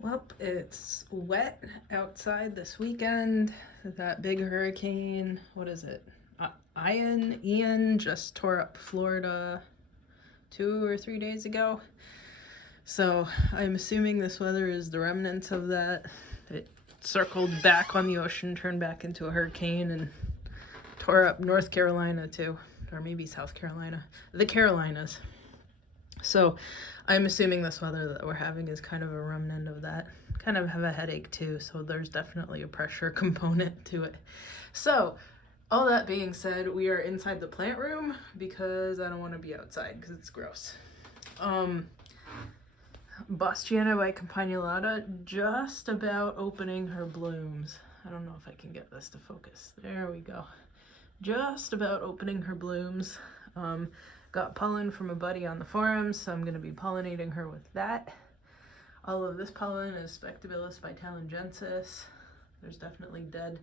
Well, it's wet outside this weekend. That big hurricane, what is it? Ian just tore up Florida 2 or 3 days ago. So I'm assuming this weather is the remnants of that. It circled back on the ocean, turned back into a hurricane, and tore up North Carolina too, or maybe South Carolina, the Carolinas. So I'm assuming this weather that we're having is kind of a remnant of that. Kind of have a headache too, so there's definitely a pressure component to it. So all that being said, we are inside the plant room because I don't want to be outside because it's gross. Bostiana by Campanulata just about opening her blooms. I don't know if I can get this to focus. There we go. Just about opening her blooms. Got pollen from a buddy on the forums, so I'm going to be pollinating her with that. All of this pollen is Spectabilis vitalengensis. There's definitely dead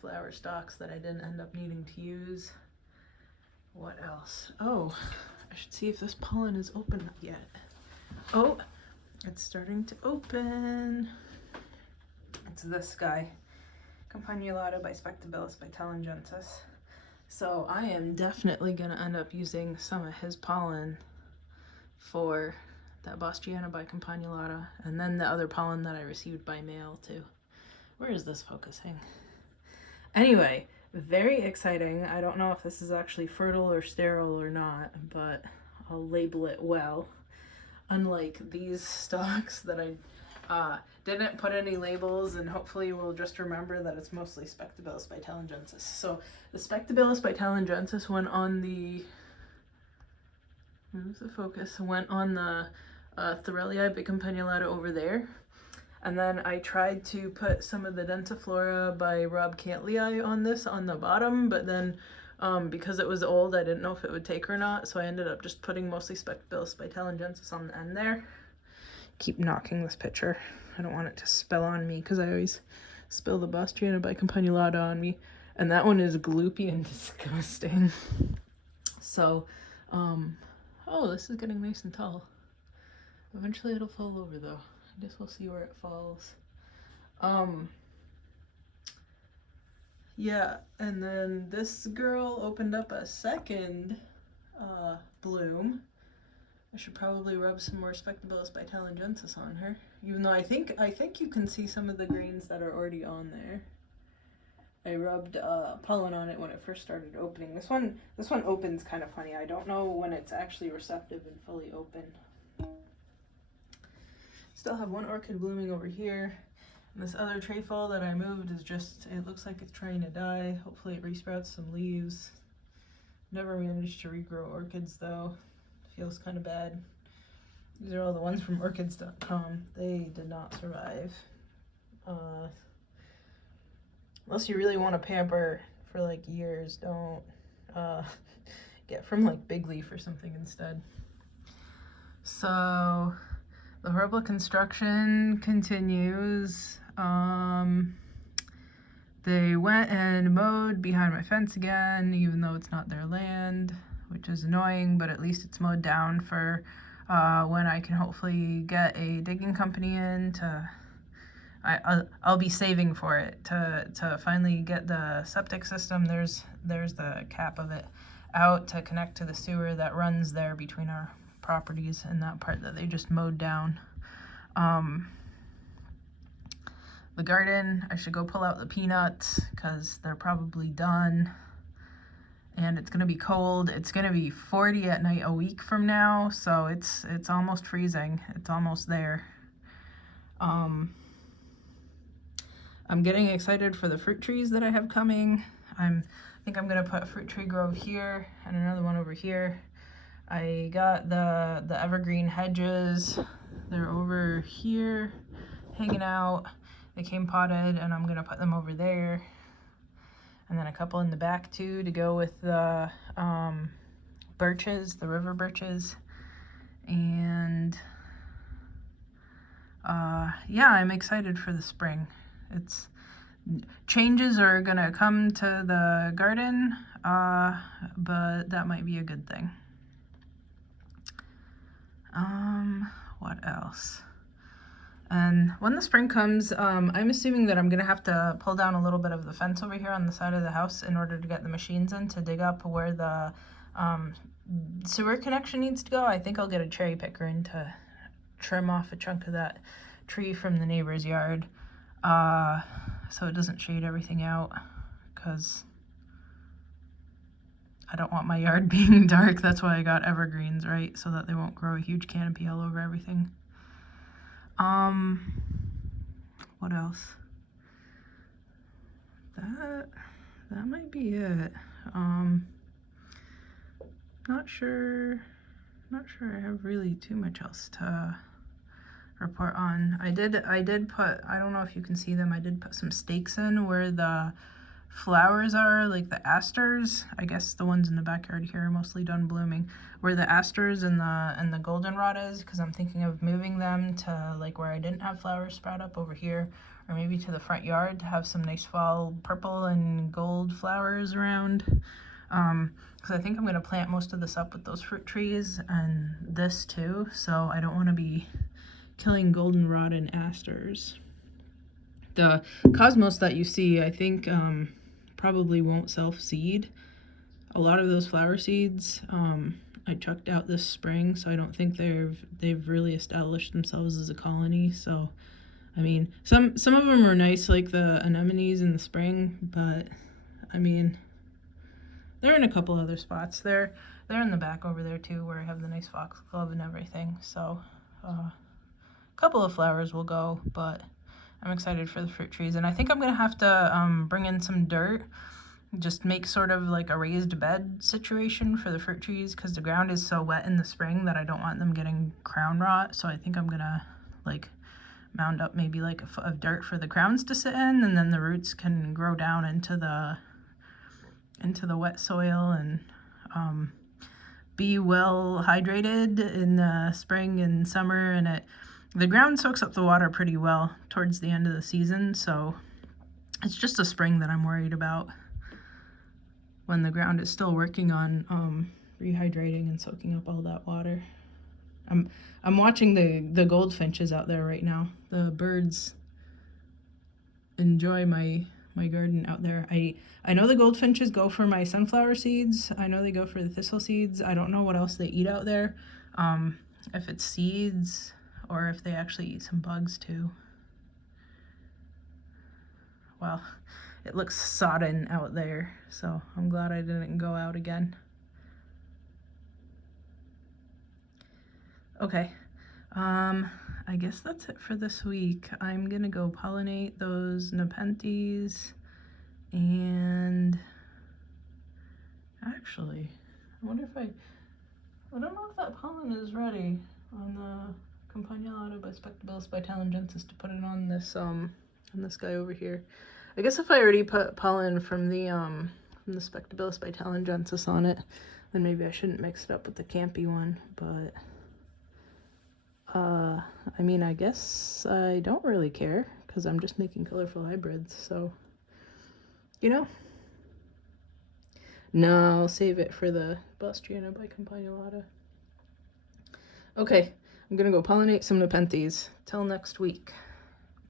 flower stalks that I didn't end up needing to use. What else? Oh, I should see if this pollen is open yet. Oh, it's starting to open. It's this guy, Campanulata by Spectabilis vitalengensis. So I am definitely going to end up using some of his pollen for that Bostiana by Campanulata, and then the other pollen that I received by mail too. Where is this focusing? Anyway, very exciting. I don't know if this is actually fertile or sterile or not, but I'll label it well. Unlike these stalks that I didn't put any labels, and hopefully we'll just remember that it's mostly Spectabilis vitalengensis. So the Spectabilis vitalengensis went on the, where's the focus? Went on the Thorelii bicampanulata over there. And then I tried to put some of the Densiflora by Rob Cantley on this on the bottom, but then because it was old, I didn't know if it would take or not, so I ended up just putting mostly Spectabilis vitalengensis on the end there. Keep knocking this picture. I don't want it to spill on me because I always spill the Bostiana by Campanulata on me. And that one is gloopy and disgusting. So, oh, this is getting nice and tall. Eventually it'll fall over though. I guess we'll see where it falls. Yeah, and then this girl opened up a second bloom. I should probably rub some more Spectabilis vitalengensis on her, even though I think you can see some of the greens that are already on there. I rubbed pollen on it when it first started opening. This one opens kind of funny. I don't know when it's actually receptive and fully open. Still have one orchid blooming over here. And this other trefoil that I moved is just, it looks like it's trying to die. Hopefully it resprouts some leaves. Never managed to regrow orchids though. Feels kind of bad. These are all the ones from orchids.com. They did not survive. Unless you really want to pamper for like years, don't get from like Big Leaf or something instead. So the horrible construction continues. They went and mowed behind my fence again, even though it's not their land, which is annoying, but at least it's mowed down for when I can hopefully get a digging company in to, I'll be saving for it to finally get the septic system. There's the cap of it out to connect to the sewer that runs there between our properties, and that part that they just mowed down. The garden, I should go pull out the peanuts because they're probably done. And it's gonna be cold. It's gonna be 40 at night a week from now, so it's almost freezing. It's almost there. I'm getting excited for the fruit trees that I have coming. I think I'm gonna put a fruit tree grove here and another one over here. I got the evergreen hedges. They're over here hanging out. They came potted, and I'm gonna put them over there. And then a couple in the back too to go with the birches, the river birches. And yeah, I'm excited for the spring. Changes are gonna come to the garden, but that might be a good thing. What else? And when the spring comes, I'm assuming that I'm going to have to pull down a little bit of the fence over here on the side of the house in order to get the machines in to dig up where the sewer connection needs to go. I think I'll get a cherry picker in to trim off a chunk of that tree from the neighbor's yard so it doesn't shade everything out, because I don't want my yard being dark. That's why I got evergreens, right? So that they won't grow a huge canopy all over everything. What else? That might be it. Not sure I have really too much else to report on. I did put, I don't know if you can see them, I did put some stakes in where the flowers are, like the asters. I guess the ones in the backyard here are mostly done blooming. Where the asters and the goldenrod is, because I'm thinking of moving them to like where I didn't have flowers sprout up over here, or maybe to the front yard to have some nice fall purple and gold flowers around. Because I think I'm going to plant most of this up with those fruit trees and this too, so I don't want to be killing goldenrod and asters. The cosmos that you see, I think, probably won't self-seed. A lot of those flower seeds I chucked out this spring, so I don't think they've really established themselves as a colony. So I mean, some of them are nice, like the anemones in the spring, but I mean, they're in a couple other spots. They're in the back over there too, where I have the nice foxglove and everything. So a couple of flowers will go, but I'm excited for the fruit trees. And I think I'm gonna have to bring in some dirt, just make sort of like a raised bed situation for the fruit trees, because the ground is so wet in the spring that I don't want them getting crown rot. So I think I'm gonna like mound up maybe like a foot of dirt for the crowns to sit in, and then the roots can grow down into the wet soil and be well hydrated in the spring and summer. And the ground soaks up the water pretty well towards the end of the season, so it's just a spring that I'm worried about, when the ground is still working on rehydrating and soaking up all that water. I'm watching the goldfinches out there right now. The birds enjoy my garden out there. I know the goldfinches go for my sunflower seeds. I know they go for the thistle seeds. I don't know what else they eat out there. If it's seeds or if they actually eat some bugs too. Well, it looks sodden out there, so I'm glad I didn't go out again. Okay, I guess that's it for this week. I'm gonna go pollinate those nepenthes, and actually, I wonder if I don't know if that pollen is ready on the Campanulata by Spectabilis by Talengensis to put it on this guy over here. I guess if I already put pollen from the Spectabilis by Talengensis on it, then maybe I shouldn't mix it up with the Campy one, but I mean, I guess I don't really care, because I'm just making colorful hybrids, so, you know. No, I'll save it for the Bustriana by Campanulata. Okay, I'm gonna go pollinate some nepenthes. Till next week.